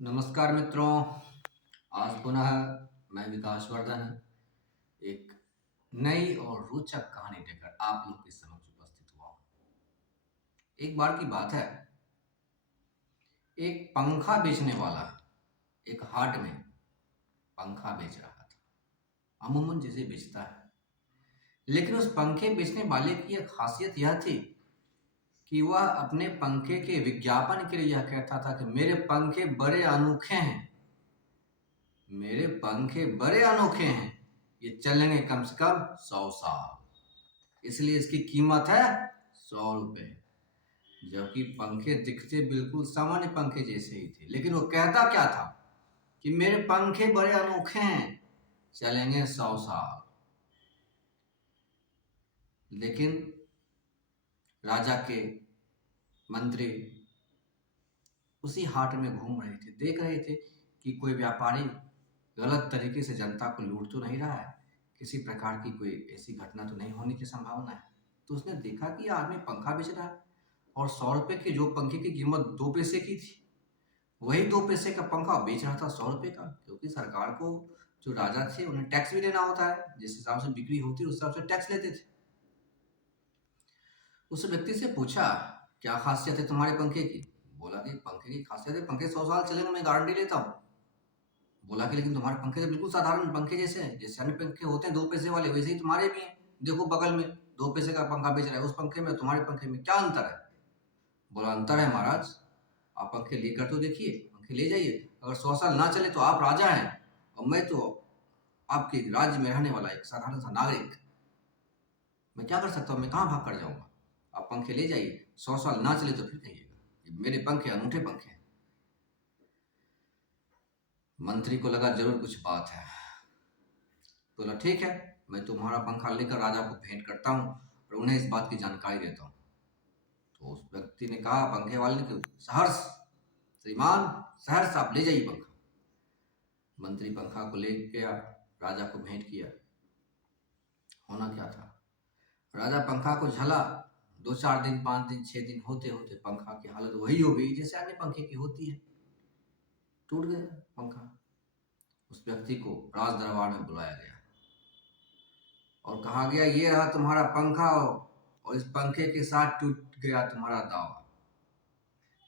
नमस्कार मित्रों। आज पुनः मैं विकास वर्धन एक नई और रोचक कहानी लेकर आप लोग के समक्ष उपस्थित हुआ हूँ। एक बार की बात है, एक पंखा बेचने वाला एक हाट में पंखा बेच रहा था, अमूमन जिसे बेचता है। लेकिन उस पंखे बेचने वाले की एक खासियत यह थी कि वह अपने पंखे के विज्ञापन के लिए यह कहता था कि मेरे पंखे बड़े अनोखे हैं, मेरे पंखे बड़े अनोखे हैं, ये चलेंगे कम से कम 100 साल, इसलिए इसकी कीमत है 100 रुपए। जबकि पंखे दिखते बिल्कुल सामान्य पंखे जैसे ही थे, लेकिन वो कहता क्या था कि मेरे पंखे बड़े अनोखे हैं, चलेंगे 100 साल। लेकिन राजा के मंत्री उसी हाट में घूम रहे थे, देख रहे थे कि कोई व्यापारी गलत तरीके से जनता को लूट तो नहीं रहा है, किसी प्रकार की कोई ऐसी घटना तो नहीं होने की संभावना है। तो उसने देखा कि आदमी पंखा बेच रहा है और 100 रुपए की, जो पंखे की कीमत 2 पैसे की थी, वही 2 पैसे का पंखा बेच रहा था 100 रुपए का। क्योंकि सरकार को, जो राजा थे, उन्हें टैक्स भी देना होता है, जिस हिसाब से बिक्री होती है उस हिसाब से टैक्स लेते थे। उस व्यक्ति से पूछा, क्या खासियत है तुम्हारे पंखे की? बोला कि पंखे की खासियत है, पंखे 100 साल चलेंगे, मैं गारंटी लेता हूँ। बोला कि लेकिन तुम्हारे पंखे तो बिल्कुल साधारण पंखे जैसे हैं, जैसे अन्य पंखे होते हैं 2 पैसे वाले, वैसे ही तुम्हारे भी हैं। देखो बगल में 2 पैसे का पंखा बेच रहा है, उस पंखे में तुम्हारे पंखे में क्या अंतर है? बोला, अंतर है महाराज, आप पंखे लेकर तो देखिए, पंखे ले जाइए, अगर 100 साल ना चले तो आप राजा हैं और मैं तो आपके राज्य में रहने वाला एक साधारण सा नागरिक, मैं क्या कर सकता हूँ, मैं कहाँ भाग कर जाऊंगा? आप पंखे ले जाइए, 100 साल ना चले तो फिर कहिएगा, मेरे पंखे अनूठे पंखे हैं। मंत्री को लगा जरूर कुछ बात है। बोला ठीक है, मैं तुम्हारा पंखा लेकर राजा को भेंट करता हूँ और उन्हें इस बात की जानकारी देता हूँ। तो उस व्यक्ति ने कहा, पंखे वाले ने कि सहर्ष श्रीमान, सहर्ष आप ले जाइए पंखा। मंत्री पंखा को ले गया, राजा को भेंट किया। होना क्या था, राजा पंखा को झला, 2 4 दिन, 5 दिन, 6 दिन होते होते पंखा की हालत वही हो गई जैसे अन्य पंखे की होती है, टूट गया पंखा। उस व्यक्ति को राज दरबार में बुलाया गया और कहा गया, ये रहा तुम्हारा पंखा और इस पंखे के साथ टूट गया तुम्हारा दावा,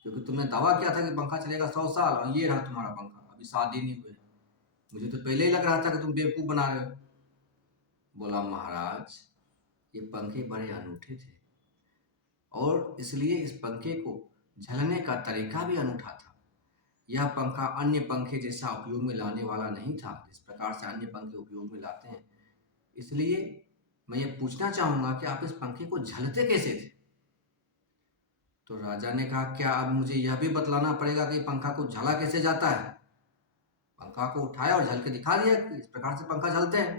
क्योंकि तुमने दावा किया था कि पंखा चलेगा 100 साल और ये रहा तुम्हारा पंखा, अभी 7 दिन ही हुए, मुझे तो पहले ही लग रहा था कि तुम बेवकूफ बना रहे हो। बोला, महाराज, ये पंखे बड़े अनूठे थे और इसलिए इस पंखे को झलने का तरीका भी अनूठा था। यह पंखा अन्य पंखे जैसा उपयोग में लाने वाला नहीं था, जिस प्रकार से अन्य पंखे उपयोग में लाते हैं। इसलिए मैं ये पूछना चाहूंगा कि आप इस पंखे को झलते कैसे थे? तो राजा ने कहा, क्या अब मुझे यह भी बतलाना पड़ेगा कि पंखा को झला कैसे जाता है? पंखा को उठाया और झल के दिखा दिया कि इस प्रकार से पंखा झलते हैं।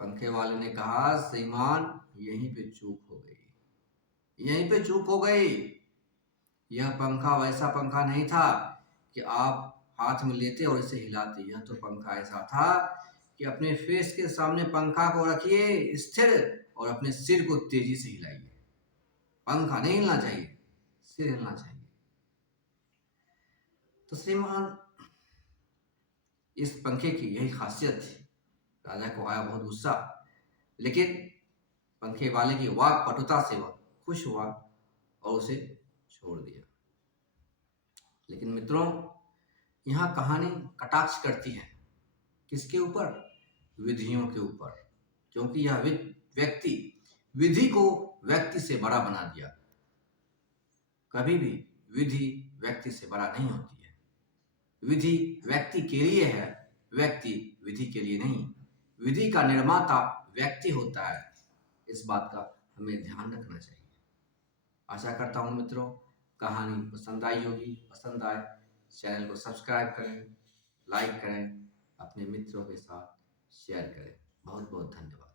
पंखे वाले ने कहा, श्रीमान, यहीं पे चूक हो गई, यहीं पे चूक हो गई। यह पंखा वैसा पंखा नहीं था कि आप हाथ में लेते और इसे हिलाते। यह तो पंखा ऐसा था कि अपने फेस के सामने पंखा को रखिए स्थिर और अपने सिर को तेजी से हिलाइए। पंखा नहीं हिलना चाहिए, सिर हिलना चाहिए। तो श्रीमान, इस पंखे की यही खासियत थी। राजा को आया बहुत गुस्सा, लेकिन पंखे वाले की वाक पटुता से वह खुश हुआ और उसे छोड़ दिया। लेकिन मित्रों, यहाँ कहानी कटाक्ष करती है किसके ऊपर? विधियों के ऊपर, क्योंकि यह व्यक्ति विधि को व्यक्ति से बड़ा बना दिया। कभी भी विधि व्यक्ति से बड़ा नहीं होती है। विधि व्यक्ति के लिए है, व्यक्ति विधि के लिए नहीं। विधि का निर्माता व्यक्ति होता है, इस बात का हमें ध्यान रखना चाहिए। आशा करता हूँ मित्रों, कहानी पसंद आई होगी। पसंद आए चैनल को सब्सक्राइब करें, लाइक करें, अपने मित्रों के साथ शेयर करें। बहुत बहुत धन्यवाद।